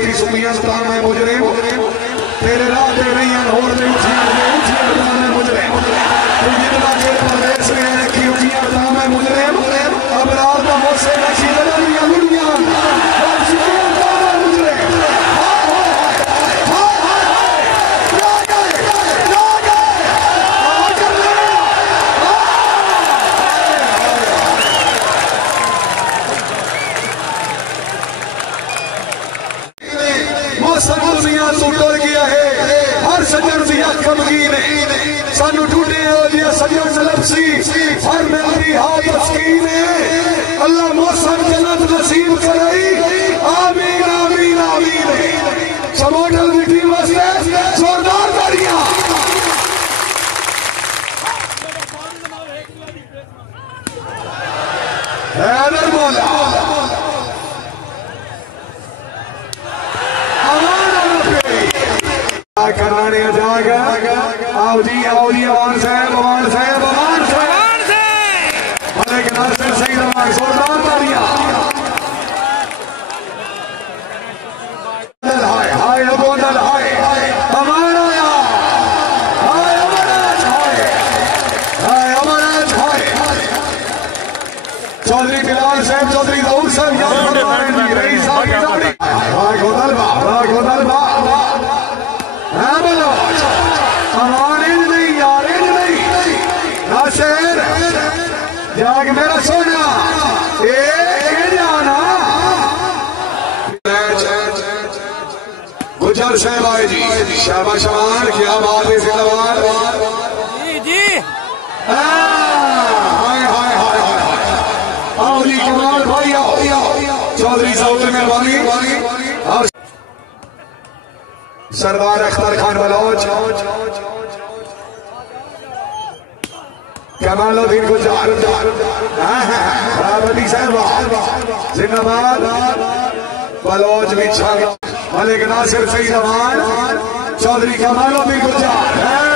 सुती सुतियां ताम है मुजरे तेरे राह ते नहीं है होर दे उठियां ताम है मुजरे तू जितना के परदेस में है कि उठियां ताम है मुजरे अब रात का होसे रखी दुनिया दुनिया अब सुतियां ताम है मुजरे टुट गया है हर सजन दिया कमगीन सानू टूटे हो सजन सलपसी हर मेरी हाथ मस्कीन अल्लाह मौसम जन्नत नसीब कराई आमीन आमीन आमीन सपोर्ट बहटी वास्ते जोरदार तालियां हैदर मौला करना नहीं जाएगा आओ जी अमान साहब अमान साहब अमान साहब अरे के नासर सही अमान जोरदार तालियां हाय हाय अबोदल हाय अमान आया हाय अमराज हाय अमराज हाय चौधरी बिलाल साहब चौधरी दाऊद साहब याद रईस साहब हाय गोदल बा अमान नहीं यार नहीं नासिर जाग मेरा सोना जाना गुजर साहब आए जी शाबाश अमान क्या बात है जिंदाबाद जी हाय हाय हाय हाय आओ जी कमाल भाई आओ चौधरी साहब मेहरबानी सरदार आख्तर खान बलूच कमालुद्दीन गुजार भट्टी साहब जिंदाबाद बलूच बिछा मलिक नासिर सईद अमान चौधरी कमालुद्दीन गुजार